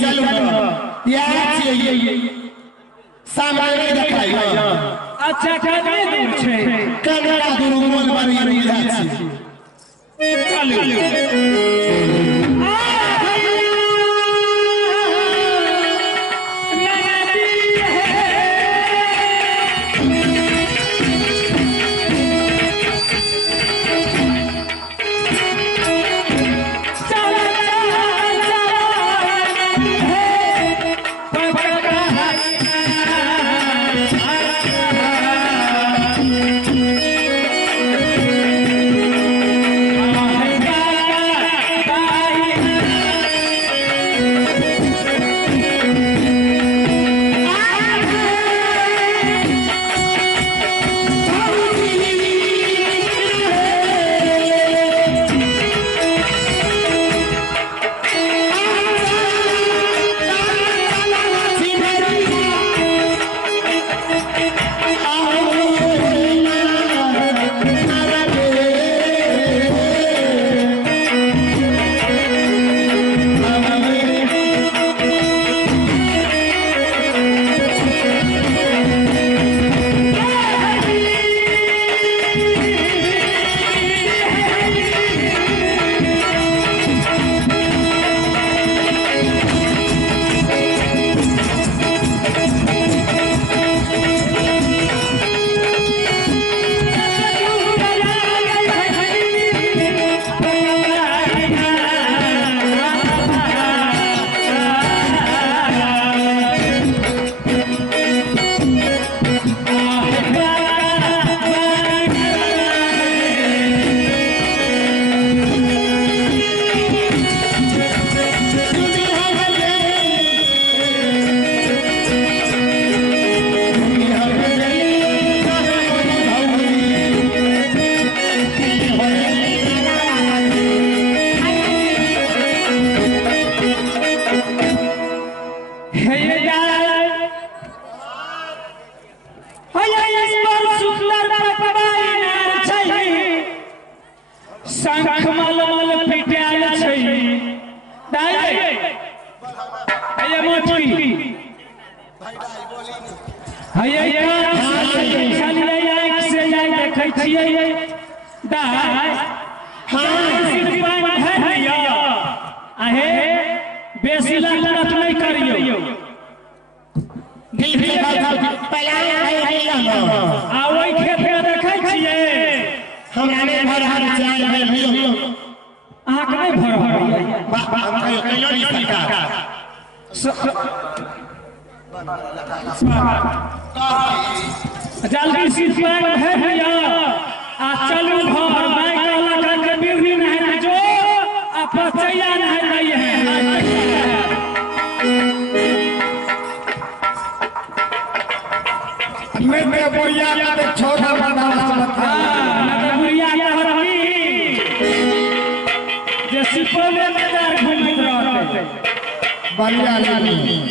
चलू या चाहिए सामने देखाइयो अच्छा कने दूर छे कनेडा दूर मोल बारी बुझा छी चलू जल्दी सीट पर है भैया आ चलू घर बाइक वाला का बिरही नहीं जो आप चैया नहीं रही है मैं बुढ़िया का छोटा बना था मैं बुढ़िया का रही जैसे पोले में दर घूमत रहते बढ़िया लाली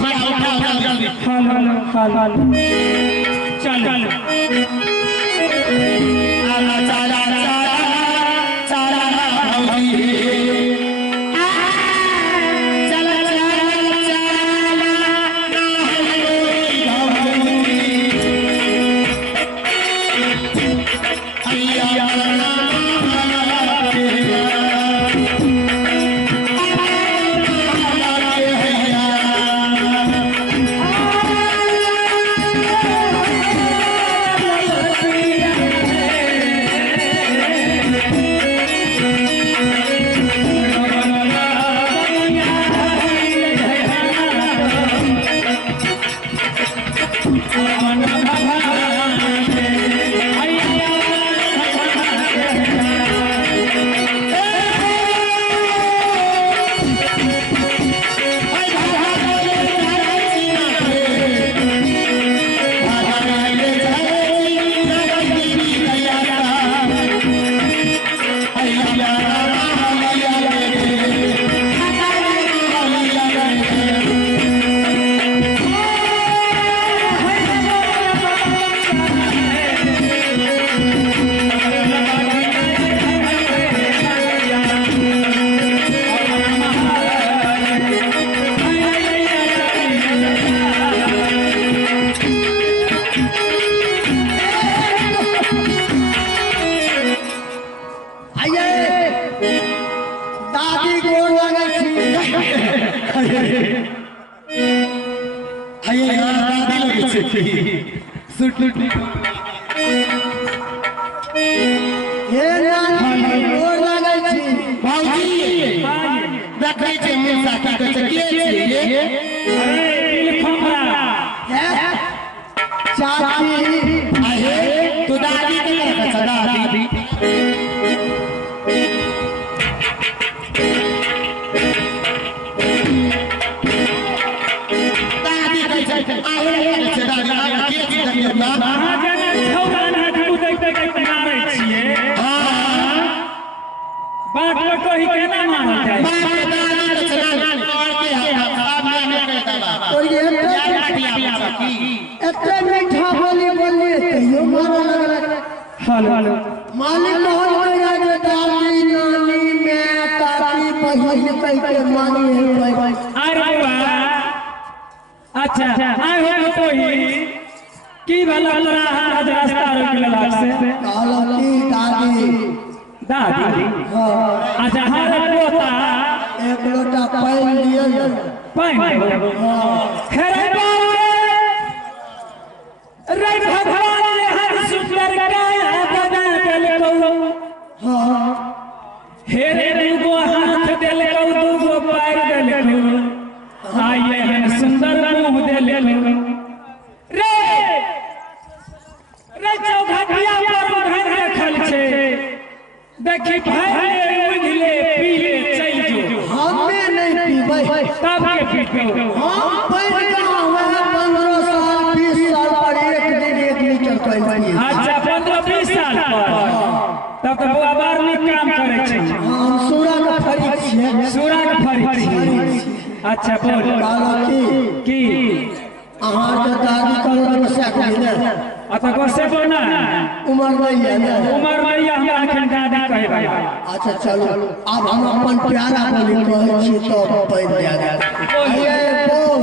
माठिया उठाओ जल्दी हाल चल आला चाला चाला भौजी चला चला चला अय्या मालिक अच्छा आए हो तो ही की भला तोरा हाथ रास्ता रोक लेला से दादी अच्छा हर पोता एक लोटा पानी दियो खरे रे भगवान ने हर सुंदर काया बना देलको हे रे गो हाथ देलको दूगो पैर देलको आये हन सुंदर मुंह देलको रे चौघटिया पर घर रखल छे देखी भाई उगले पीले चल जो हमें नहीं पीबै तब के पीबो हम पैर का हुआ 15 साल 20 साल पर एक दिन 1 लीटर पानी अच्छा 15-20 साल पर तब तो बुआ बार में काम करे छे हम सूरा का फरीक छियै सूरा के फरी अच्छा बोल की अहाँ तो दादी करो से कहले अच्छा गोसे बोना उम्र नहीं है ना उमर भैया हमरा अखन दादी कहबा अच्छा चलो अब हम अपन प्यारा बोली कहै छी तो पैन दिया ये बोल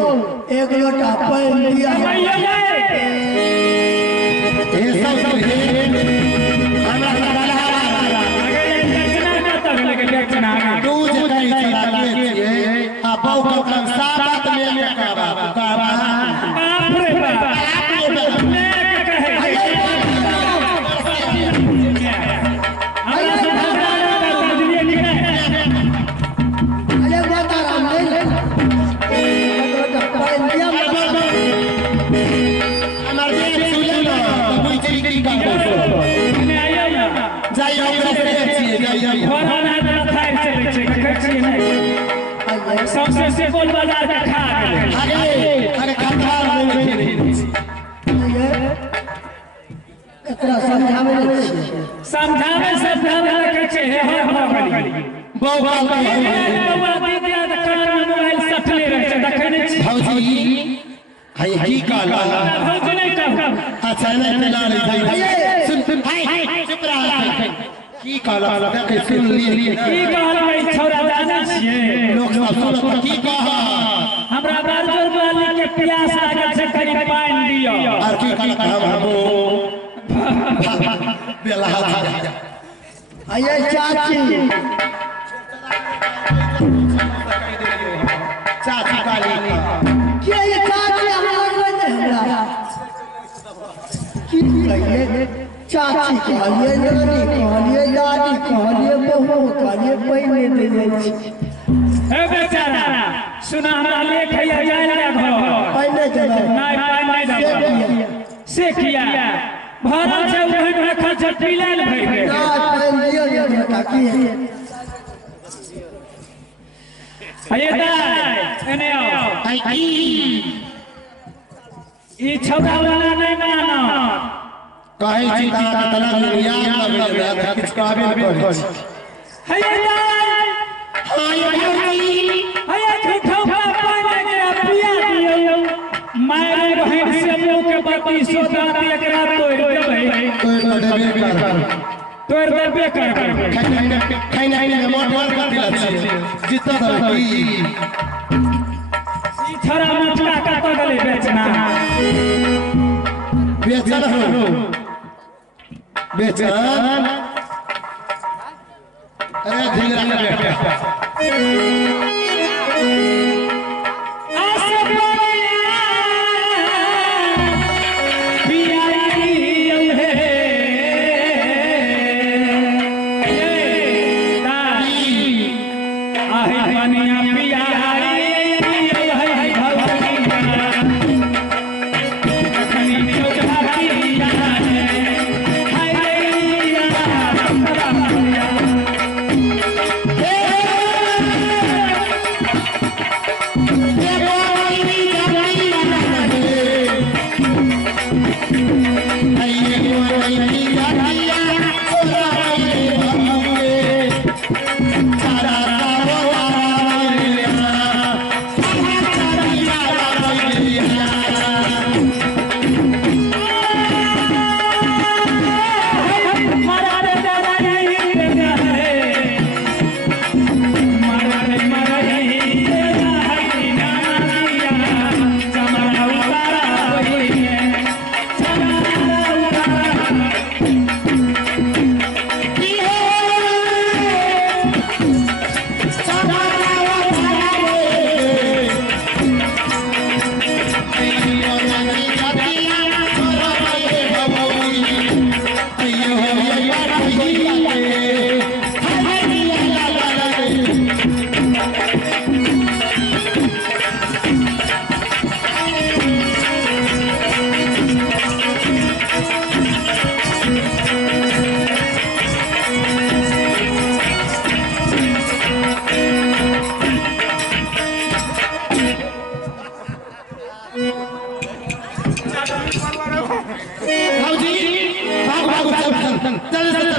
एक लोटा पैन दिया भैया ये सब हमरा वाला अगर इंजेक्शन ना तब लगे इंजेक्शन आ दूध कहीं चला के आ बहु का साथ में का बाप रे बाप मैं कहे अरे बता राम नहीं एक लोटा पैन दिया हमार देख सुन लो कोई तरीके का मैं आया ना जाई हमरा से छिए जाई भगवान हाथ खाइ चले छे कहे छिए नहीं सबसे से बोल बाजार का खा गेले अरे खंडार में एकरा समझावे छी समझावे से कहे छे हे भगवान बहु बउआ दीदी कान में मोबाइल सटले रहे छे देखे नहीं छी भौजी हाय की काला भौजी नहीं कहब अच्छा नहीं मिला रही सुन सुन हाय चुप रह की काला के सुन लिए की कहल छोरा दादा छिए लोग सब सुन की कहा हमरा बारजोर वाली के प्यास लागल से करी पानी दियो और की काला हमो बेला आइए चाची चाची काली क्या ये चाची हमारे में हमरा की कहिए चाची कहलिए नानी कहलिए दादी कहलिए बहू कहलिए पहले दे जाइ छी ए बेचारा सुना हमरा लेख है जाय ले घर पहले चलो नहीं दे से किया भरल से उठन रखल से पीलाल भई गए ना पहले दियो बेटा की आइए दाई एने आओ हाय की ई छौड़ा वाला नहीं मानो कहे चिता का तना दुनिया लग रहा किस काबिल कर आइए दाई आइए झूठा पानी के पिया दियो मारे बहन से मुंह के बत्ती सोदा एकरा तोड़ देबै तोड़ देबे कर खाइना में मोट कर दिला छी जितना दबी ई छोरा मटका का तो गले बेचना बेचन हो बेचन अरे झिंगरा का बेटा आसे पिया दियो हे आहे बनिया पिया दियो हे भगवान कखनी छोटा पिया हाय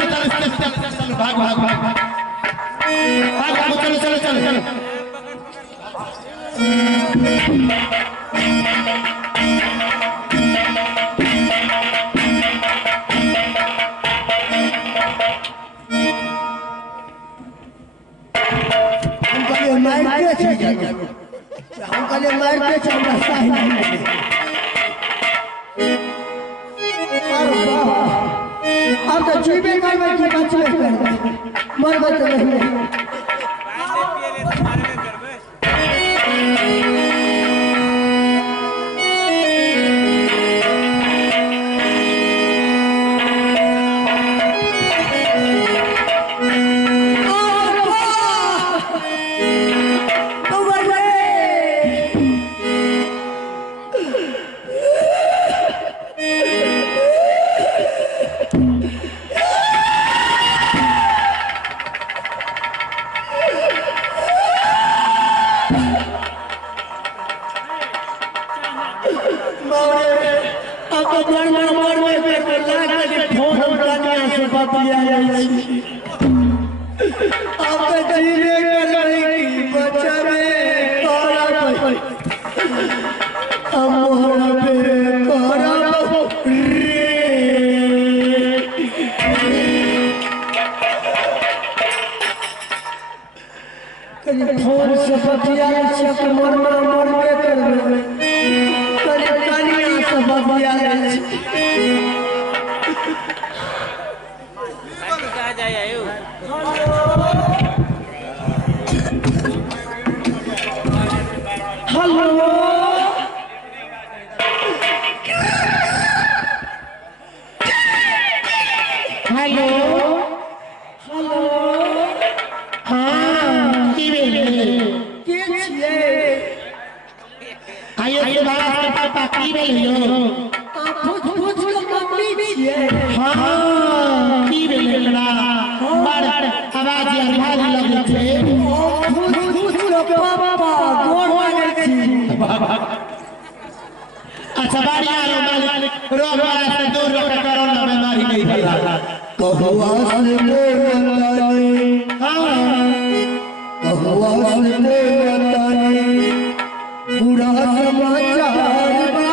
भाग भाग भाग भाग भाग चलो चलो चलो चलो हम कहले मारते छ हमरा सही नहीं अब तो जीवे करबे की बचबे करबे मरबे तो नहीं अब सुभाष के पापा की भेलियो पूछ के मम्मी छिए हां की भेलना बड़ आवाज यार भारी लगे छे पूछ के पापा गोड़ मांगे छी अच्छा बारी आरो मालिक रोग वाला से दूर रख कोरोना बीमारी नहीं फैला कहुआ से बताई हां कहुआ से बताई बुरा समाचार बा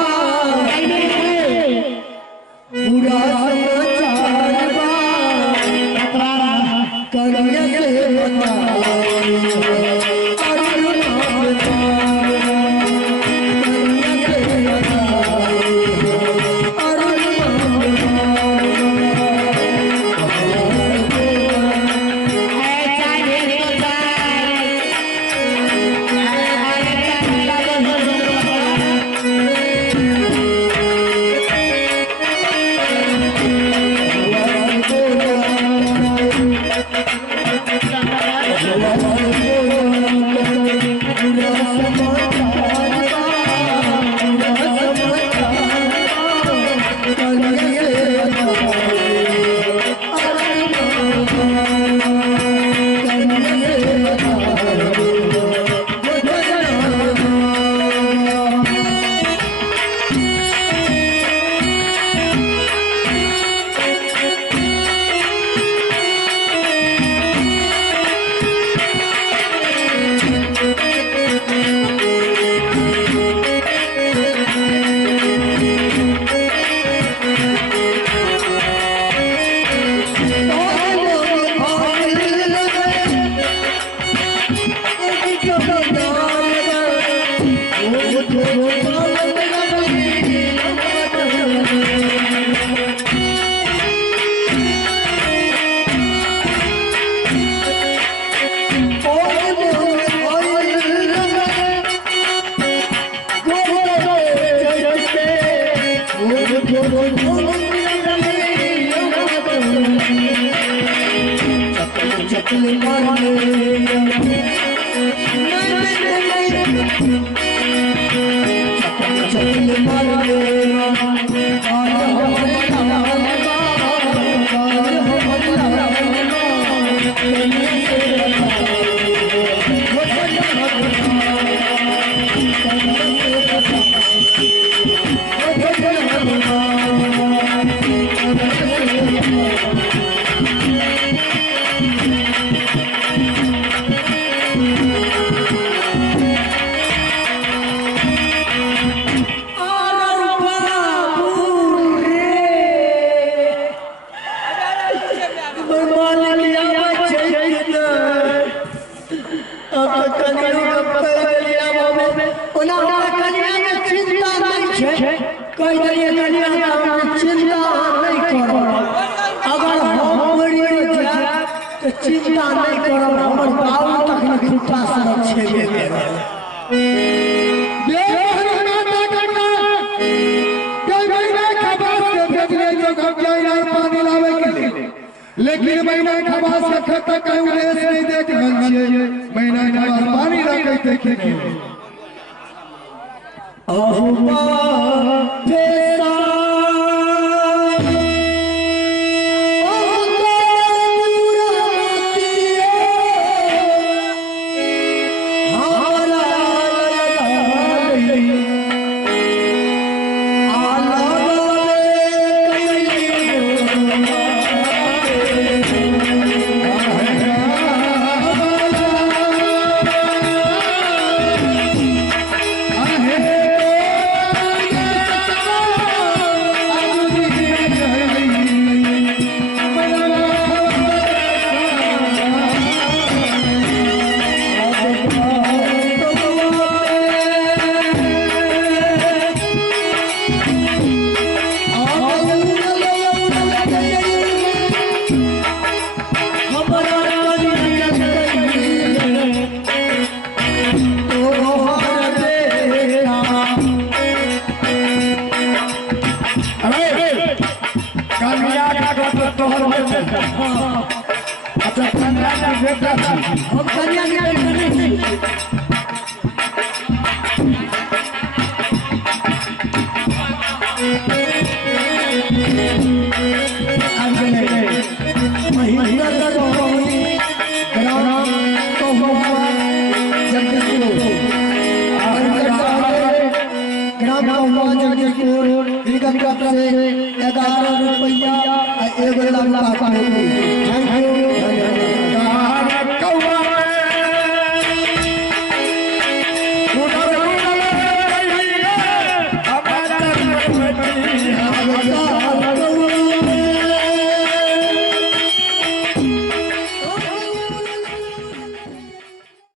बुरा समाचार बा करिए से बताई चिंता नहीं करो हमर बाबू तक न खुटा से छेबे लेकिन महीना खबास का खत कहूं रेस नहीं देख रहल छियै महीना खबास पानी रखै देखे के अहुआ फेसा तरफ से 11 रुपया 1 लाख काट